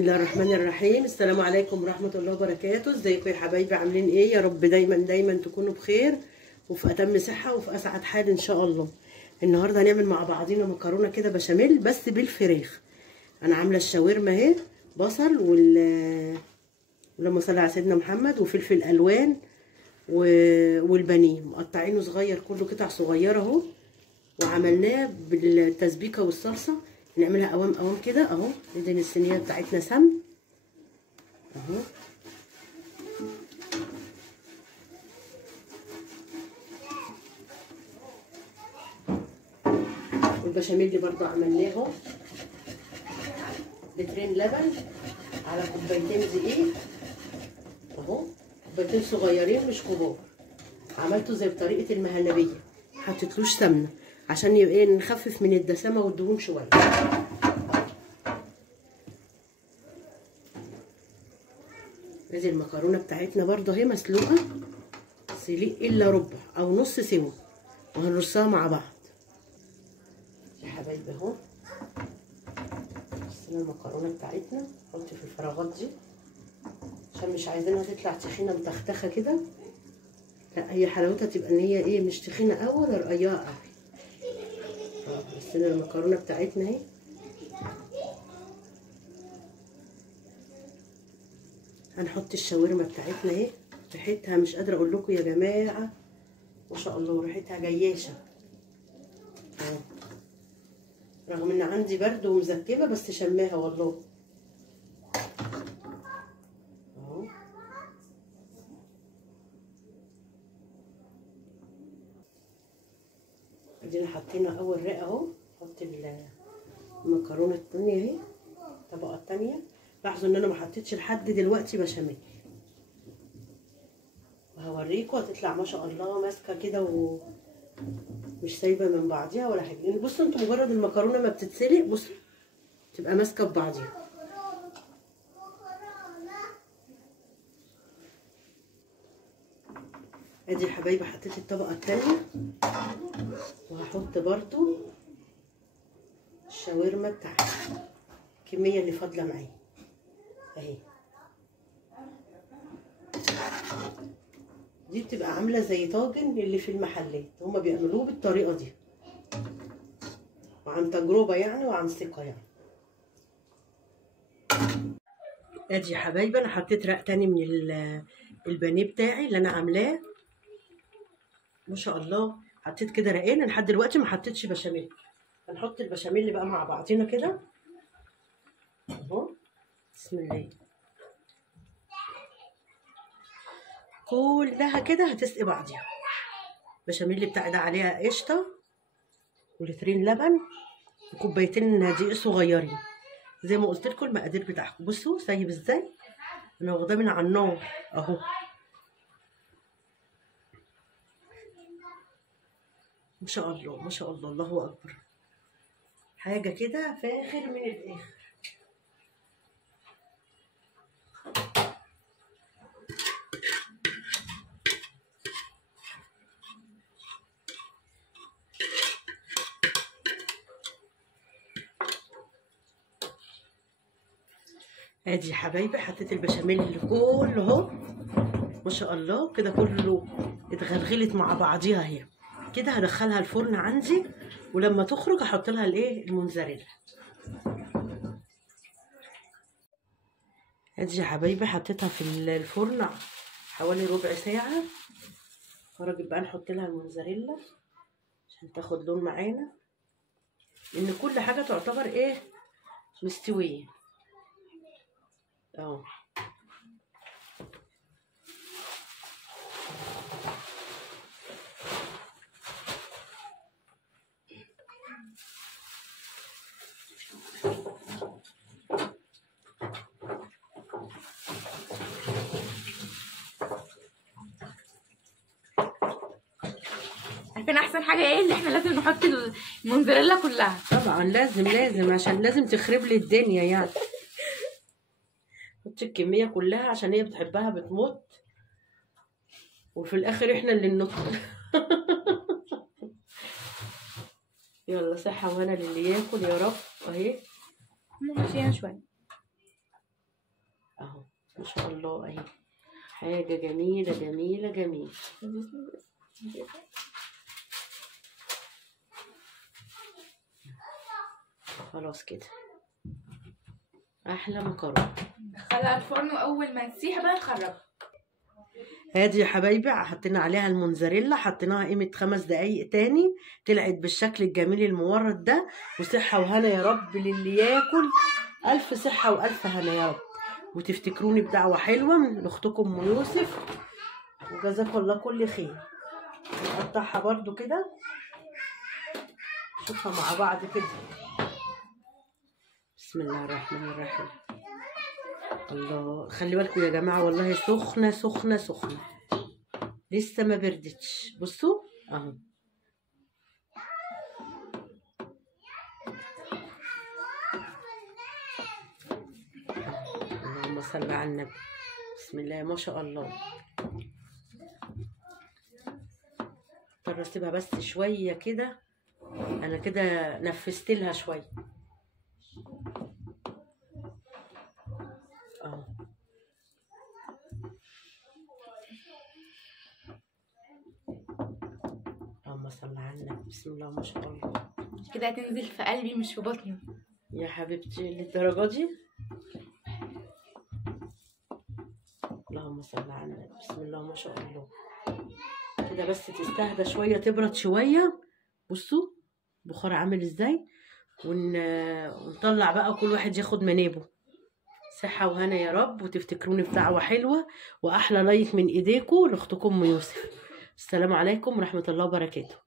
بسم الله الرحمن الرحيم. السلام عليكم ورحمة الله وبركاته. ازيكم يا حبايبي؟ عاملين ايه؟ يا رب دايما دايما تكونوا بخير وفي اتم صحة وفي اسعد حال ان شاء الله. النهارده هنعمل مع بعضينا مكرونة كده بشاميل بس بالفراخ. انا عاملة الشاورما اهي، بصل اللهم صل على سيدنا محمد، وفلفل الوان والبانيه مقطعينه صغير، كله قطع صغيرة اهو، وعملناه بالتسبيكة والصلصة. نعملها قوام قوام كده اهو. ندهن الصينيه بتاعتنا سمن اهو، والبشاميل اللي برضو عملناه لترين لبن على كوبايتين دقيق اهو، كوبايتين صغيرين مش كبار. عملته زي بطريقه المهلبيه، حطيتلوش سمنه عشان يبقى نخفف من الدسامه والدهون شويه. ادي المكرونه بتاعتنا برضه اهي مسلوقه سليق الا ربع او نص سوا، وهنرصها مع بعض يا حبايبي اهو. رصينا المكرونه بتاعتنا، نحط في الفراغات دي عشان مش عايزينها تطلع تخينه متختخه كده، لا هي حلاوتها تبقى ان هي ايه، مش تخينه قوي ولا رقيقه قوي. رصينا المكرونه بتاعتنا اهي. هنحط الشاورما بتاعتنا اهي، ريحتها مش قادره اقول لكم يا جماعه، ما شاء الله ريحتها جياشه اهو، رغم ان عندي برد ومزكبه بس شماها والله اهو. ادينا حطينا اول رقه اهو. نحط المكرونه التانيه اهي، الطبقه التانيه. لاحظوا ان انا ما حطيتش لحد دلوقتي بشاميل، وهوريكم هتطلع ما شاء الله ماسكه كده ومش سايبه من بعضيها ولا حاجه. يعني بصوا انتوا، مجرد المكرونه ما بتتسلق بصوا تبقى ماسكه ببعضيها. ادي يا حبايبي حطيت الطبقه التانيه، وهحط برضو الشاورما بتاعتي الكميه اللي فاضله معايا اهي. دي بتبقى عامله زي طاجن اللي في المحلات، هما بيعملوه بالطريقه دي، وعن تجربه يعني وعن ثقه يعني. ادي يا حبايبي انا حطيت رق تاني من البانيه بتاعي اللي انا عاملاه ما شاء الله. حطيت كده رقين، لحد دلوقتي ما حطيتش بشاميل. هنحط البشاميل بقى مع بعضينا كده اهو. بسم الله. كلها كده هتسقي بعضيها. البشاميل بتاعي ده عليها قشطه ولترين لبن وكوبايتين دقيق صغيرين، زي ما قلت لكم المقادير بتاعكم. بصوا سايب ازاي، انا واخداه من على النار اهو. ما شاء الله ما شاء الله، الله اكبر، حاجه كده فاخر من الاخر. ادي يا حبايبي حطيت البشاميل اللي كله اهو ما شاء الله كده، كله اتغلغلت مع بعضيها اهي. كده هدخلها الفرن عندي، ولما تخرج احط لها الايه، الموزاريلا. ادي يا حبايبي حطيتها في الفرن حوالي ربع ساعه. خرجت بقى، نحط لها الموزاريلا عشان تاخد لون معانا، لان كل حاجه تعتبر ايه، مستويه اهو. عارفين احسن حاجه ايه؟ اللي احنا لازم نحط الموزاريلا كلها. طبعا لازم عشان لازم تخرب لي الدنيا يعني. حط الكميه كلها عشان هي بتحبها بتموت، وفي الاخر احنا اللي ننط. يلا صحه وهنا للي ياكل يا رب اهي. ماشيين شويه. ما شاء الله اهي، حاجه جميله جميله جميله. خلاص كده احلى مكرونه. ندخلها الفرن واول ما تسيح بقى نخرجها. هادي يا حبايبي حطينا عليها الموزاريلا، حطيناها قيمه 5 دقايق تاني، طلعت بالشكل الجميل المورد ده. وصحه وهنا يا رب للي ياكل، الف صحه والف هنا يا رب. وتفتكروني بدعوه حلوه من اختكم ام يوسف، وجزاكم الله كل خير. نقطعها برضو كده، نشوفها مع بعض كده. بسم الله الرحمن الرحيم. الله، خلي بالكم يا جماعه والله سخنه سخنه سخنه، لسه ما بردتش. بصوا اهو، اللهم صل على النبي. بسم الله ما شاء الله. اضطر اسيبها بس شويه كده، انا كده نفست لها شويه اهو. اللهم صل على النبي. بسم الله ما شاء الله. كده هتنزل في قلبي مش في بطني يا حبيبتي للدرجه دي. اللهم صل على النبي. بسم الله ما شاء الله. كده بس تستهدى شويه، تبرد شويه. بصوا البخار عامل ازاي. ونطلع بقى كل واحد ياخد منابه. صحه وهنا يا رب، وتفتكروني بدعوه حلوه واحلى لايك من ايديكم لاختكم ام يوسف. السلام عليكم ورحمه الله وبركاته.